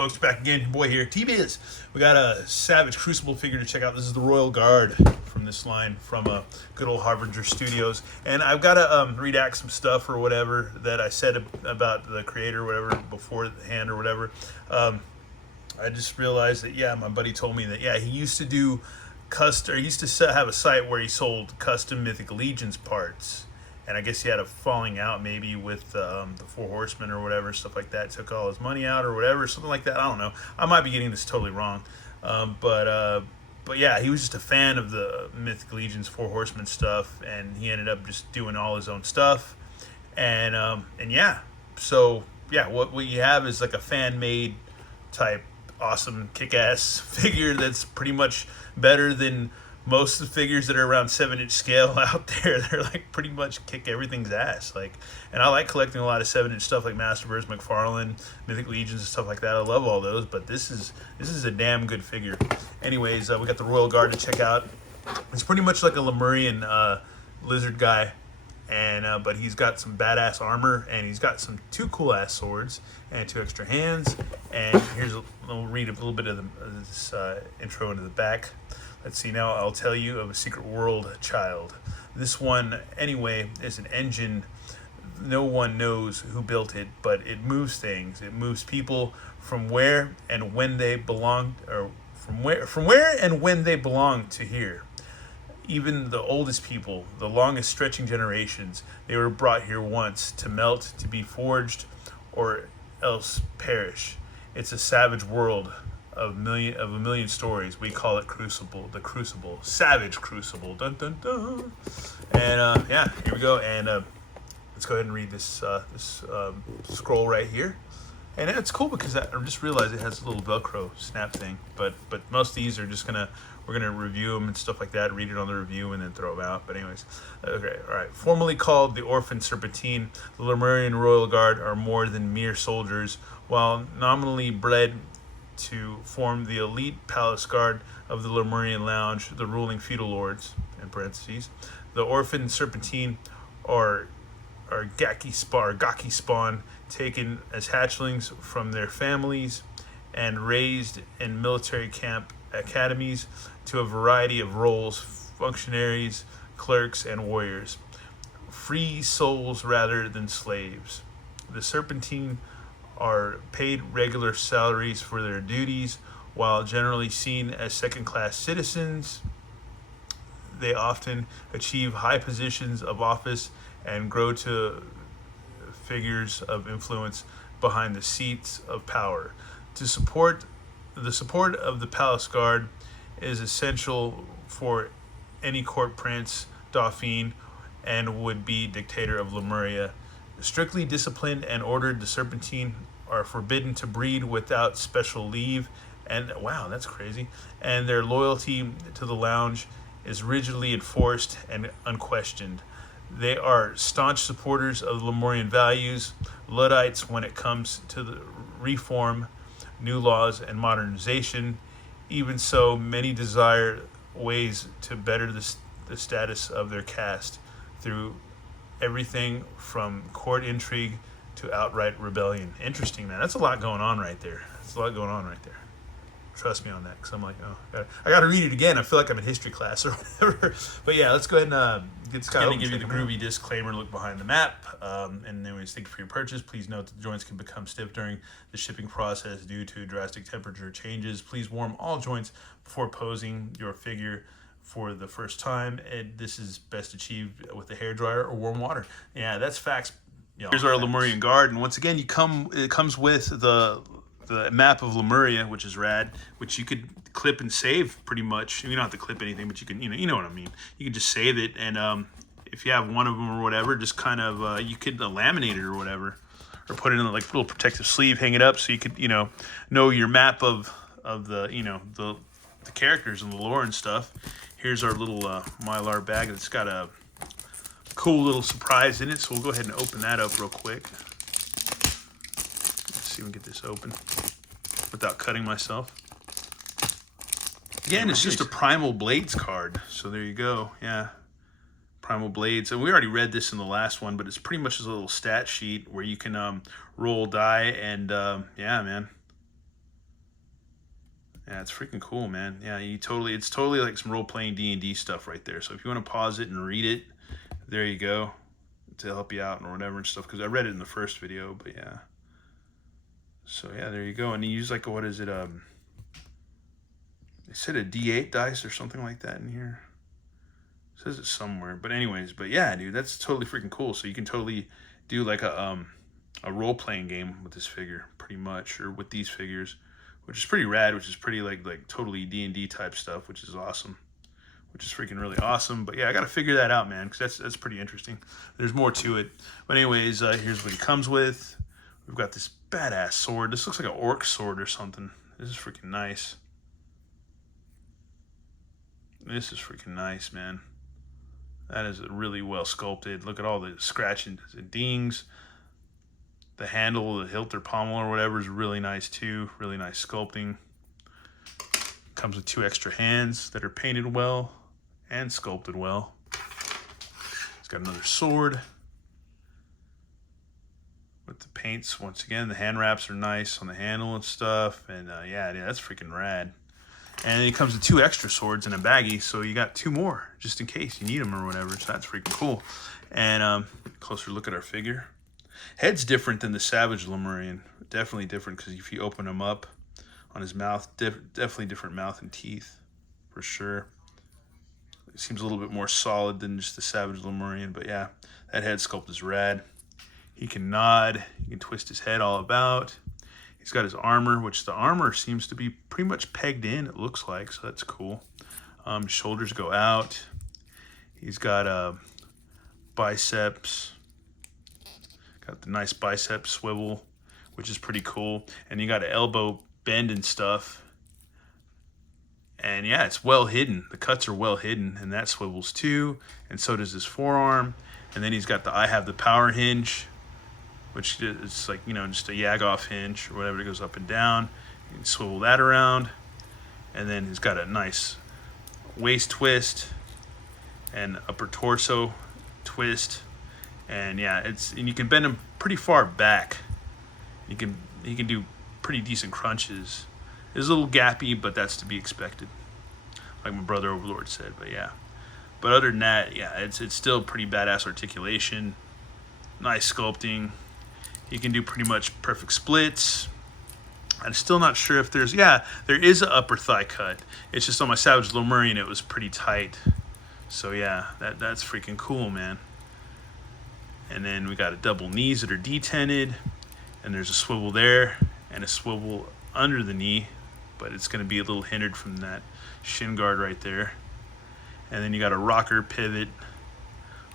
Folks, back again. Your boy here, T-Biz. We got a Savage Crucible figure to check out. This is the Royal Guard from this line from good old Harbinger Studios. And I've got to redact some stuff or whatever that I said about the creator or whatever beforehand or whatever. I just realized that, yeah, my buddy told me that, yeah, he used to do he used to have a site where he sold custom Mythic Legions parts. And I guess he had a falling out maybe with the Four Horsemen or whatever, stuff like that. Took all his money out or whatever, something like that. I don't know. I might be getting this totally wrong. But yeah, he was just a fan of the Mythic Legions, Four Horsemen stuff. And he ended up just doing all his own stuff. And yeah, so yeah, what you have is like a fan-made type awesome kick-ass figure that's pretty much better than most of the figures that are around 7-inch scale out there. They're like pretty much kick everything's ass. Like, and I like collecting a lot of 7-inch stuff like Masterverse, McFarlane, Mythic Legions and stuff like that. I love all those, but this is a damn good figure. Anyways, we got the Royal Guard to check out. It's pretty much like a Lemurian lizard guy, and but he's got some badass armor, and he's got some 2 cool ass swords and 2 extra hands. And here's we'll read a little bit of this intro into the back. Let's see, now I'll tell you of a secret world, child. This one, anyway, is an engine. No one knows who built it, but it moves things. It moves people from where and when they belong, or from where and when they belong to here. Even the oldest people, the longest stretching generations, they were brought here once to melt, to be forged, or else perish. It's a savage world of a million stories. We call it Crucible, the Crucible, Savage Crucible. Dun dun dun. And yeah, here we go. And let's go ahead and read this scroll right here. And it's cool because I just realized it has a little Velcro snap thing. But most of these are just we're gonna review them and stuff like that. Read it on the review and then throw them out. But anyways, okay, all right. Formerly called the Orphan Serpentine, the Lemurian Royal Guard are more than mere soldiers. While nominally bred to form the elite palace guard of the Lemurian Lounge, the ruling feudal lords, in parentheses, the Orphan Serpentine are Gaki spawn, taken as hatchlings from their families and raised in military camp academies to a variety of roles: functionaries, clerks, and warriors. Free souls rather than slaves. The Serpentine are paid regular salaries for their duties. While generally seen as second-class citizens, they often achieve high positions of office and grow to figures of influence behind the seats of power. The support of the Palace Guard is essential for any court prince, dauphin, and would-be dictator of Lemuria. Strictly disciplined and ordered, the Serpentine are forbidden to breed without special leave, and wow, that's crazy. And their loyalty to the lounge is rigidly enforced and unquestioned. They are staunch supporters of Lemurian values, Luddites when it comes to the reform, new laws, and modernization. Even so, many desire ways to better the status of their caste through everything from court intrigue to outright rebellion. Interesting, man. That's a lot going on right there. Trust me on that, because I'm like, oh, I got to read it again. I feel like I'm in history class or whatever. But yeah, let's go ahead and get started. Give you the groovy disclaimer, look behind the map. And anyways, thank you for your purchase. Please note that the joints can become stiff during the shipping process due to drastic temperature changes. Please warm all joints before posing your figure for the first time. And this is best achieved with a hairdryer or warm water. Yeah, that's facts. Here's our Lemurian Guard, and once again, it comes with the map of Lemuria, which is rad, which you could clip and save pretty much. You don't have to clip anything, but you can, you know what I mean. You can just save it, and if you have one of them or whatever, just kind of you could laminate it or whatever, or put it in like a little protective sleeve, hang it up, so you could know your map of the the characters and the lore and stuff. Here's our little Mylar bag that's got a cool little surprise in it, so we'll go ahead and open that up real quick. Let's see if we can get this open without cutting myself. Again, it's just a Primal Blades card, so there you go. Yeah, Primal Blades, and we already read this in the last one, but it's pretty much just a little stat sheet where you can roll die, and yeah, man, Yeah, it's freaking cool, man. Yeah, it's totally like some role-playing D&D stuff right there. So if you want to pause it and read it, there you go, to help you out or whatever and stuff, because I read it in the first video, but yeah. So yeah, there you go. And you use like, what is it? They said a D8 dice or something like that in here. It says it somewhere, but anyways, but yeah, dude, that's totally freaking cool. So you can totally do like a role-playing game with this figure, pretty much, or with these figures, which is pretty rad, which is pretty like totally D&D type stuff, which is awesome, which is freaking really awesome. But yeah, I got to figure that out, man, because that's pretty interesting. There's more to it. But anyways, here's what he comes with. We've got this badass sword. This looks like an orc sword or something. This is freaking nice. This is freaking nice, man. That is really well sculpted. Look at all the scratching, the dings. The handle, the hilt or pommel or whatever is really nice too. Really nice sculpting. Comes with 2 extra hands that are painted well and sculpted well. It's got another sword with the paints. Once again, the hand wraps are nice on the handle and stuff. And yeah, that's freaking rad. And it comes with 2 extra swords in a baggie, so you got 2 more just in case you need them or whatever. So that's freaking cool. And closer look at our figure. Head's different than the Savage Lemurian. Definitely different, because if you open him up on his mouth, definitely different mouth and teeth, for sure. It seems a little bit more solid than just the Savage Lemurian, but yeah, that head sculpt is rad. He can nod, he can twist his head all about. He's got his armor, which the armor seems to be pretty much pegged in, it looks like, so that's cool. Shoulders go out. He's got biceps. Got the nice bicep swivel, which is pretty cool. And you got an elbow bend and stuff. And yeah, it's well hidden. The cuts are well hidden, and that swivels too. And so does his forearm. And then he's got the I have the power hinge, which is like, you know, just a yag-off hinge or whatever. It goes up and down. You can swivel that around. And then he's got a nice waist twist and upper torso twist. And yeah, and you can bend him pretty far back. He can do pretty decent crunches. It's a little gappy, but that's to be expected, like my brother Overlord said. But yeah, but other than that, yeah, it's still pretty badass articulation, nice sculpting. He can do pretty much perfect splits. I'm still not sure if there is an upper thigh cut. It's just on my Savage Lemurian it was pretty tight. So yeah, that's freaking cool, man. And then we got a double knees that are detented, and there's a swivel there and a swivel under the knee, but it's going to be a little hindered from that shin guard right there. And then you got a rocker pivot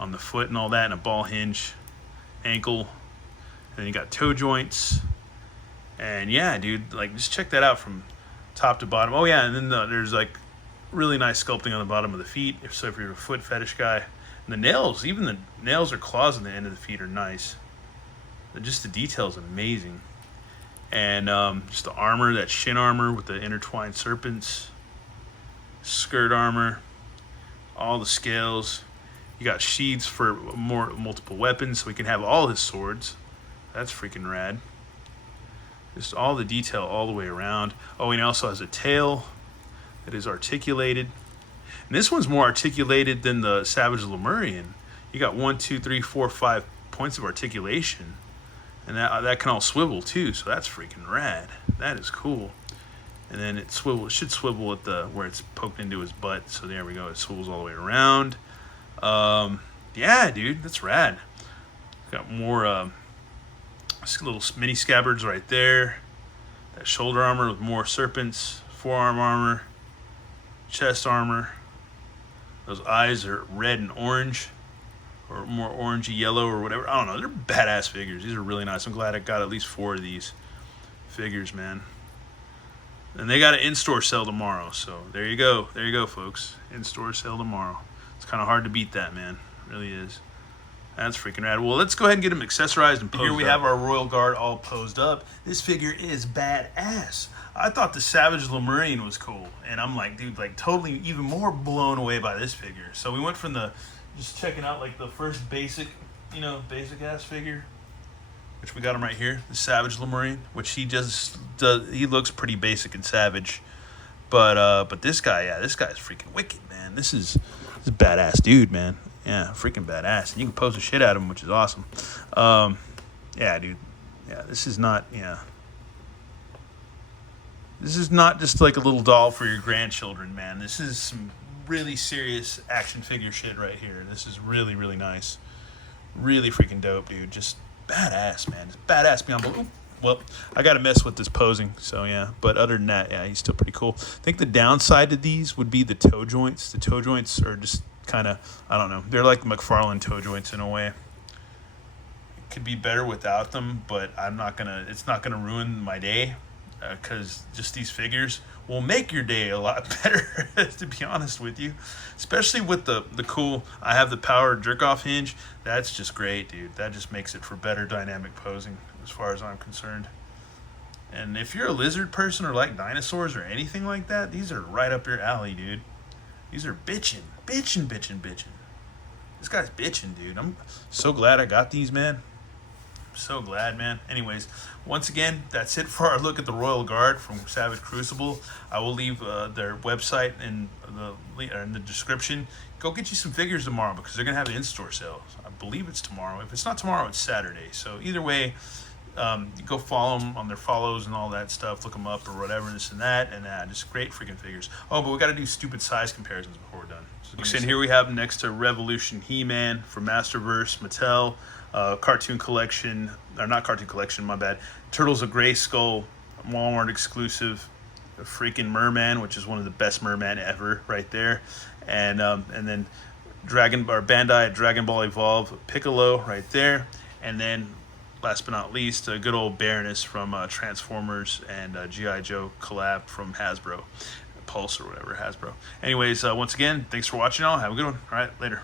on the foot and all that, and a ball hinge ankle. And then you got toe joints. And yeah, dude, like, just check that out from top to bottom. Oh yeah, and then there's like really nice sculpting on the bottom of the feet, if you're a foot fetish guy. And the nails, even the nails or claws on the end of the feet are nice. Just the detail is amazing. And just the armor, that shin armor with the intertwined serpents, skirt armor, all the scales. You got sheaths for multiple weapons, so we can have all his swords. That's freaking rad. Just all the detail all the way around. Oh, and he also has a tail that is articulated. And this one's more articulated than the Savage Lemurian. You got 1, 2, 3, 4, 5 points of articulation. And that can all swivel too, so that's freaking rad. That is cool. And then it should swivel at where it's poked into his butt. So there we go, it swivels all the way around. Yeah, dude, that's rad. Got more little mini scabbards right there. That shoulder armor with more serpents, forearm armor, chest armor. Those eyes are red and orange, or more orangey yellow or whatever. I don't know. They're badass figures. These are really nice. I'm glad I got at least 4 of these figures, man. And they got an in-store sale tomorrow. So there you go. There you go, folks. In-store sale tomorrow. It's kind of hard to beat that, man. It really is. That's freaking rad. Well, let's go ahead and get them accessorized and posed up. Here we have our Royal Guard all posed up. This figure is badass. I thought the Savage Lemurian was cool. And I'm like, dude, like totally even more blown away by this figure. So we went from just checking out like the first basic ass figure, which we got him right here, the Savage Lemurian, which he looks pretty basic and savage. But this guy, yeah, this guy's freaking wicked, man. This is a badass dude, man. Yeah, freaking badass. And you can pose the shit out of him, which is awesome. Yeah, dude. Yeah, this is not, yeah. This is not just like a little doll for your grandchildren, man. This is some really serious action figure shit right here. This is really, really nice. Really freaking dope, dude. Just badass, man. Just badass beyond belief. Well, I got to mess with this posing, so yeah. But other than that, yeah, he's still pretty cool. I think the downside to these would be the toe joints. The toe joints are just kind of, I don't know. They're like McFarlane toe joints in a way. It could be better without them, but it's not gonna ruin my day. Because just these figures will make your day a lot better, to be honest with you. Especially with the cool, I have the power jerk-off hinge. That's just great, dude. That just makes it for better dynamic posing, as far as I'm concerned. And if you're a lizard person or like dinosaurs or anything like that, these are right up your alley, dude. These are bitchin'. This guy's bitchin', dude. I'm so glad I got these, man. So glad, man. Anyways, once again, that's it for our look at the Royal Guard from Savage Crucible. I will leave their website in the description. Go get you some figures tomorrow because they're gonna have an in-store sale. I believe it's tomorrow. If it's not tomorrow, it's Saturday. So either way, go follow them on their follows and all that stuff. Look them up or whatever, this and that, and just great freaking figures. Oh, but we got to do stupid size comparisons before we're done. So and here we have next to Revolution He-Man from Masterverse Mattel. Cartoon collection, or not cartoon collection, my bad. Turtles of Grayskull, Walmart exclusive. A freaking Merman, which is one of the best Merman ever, right there. And then Bandai Dragon Ball Evolve Piccolo, right there. And then, last but not least, a good old Baroness from Transformers and G.I. Joe collab from Hasbro, Pulse or whatever, Hasbro. Anyways, once again, thanks for watching all. Have a good one. All right, later.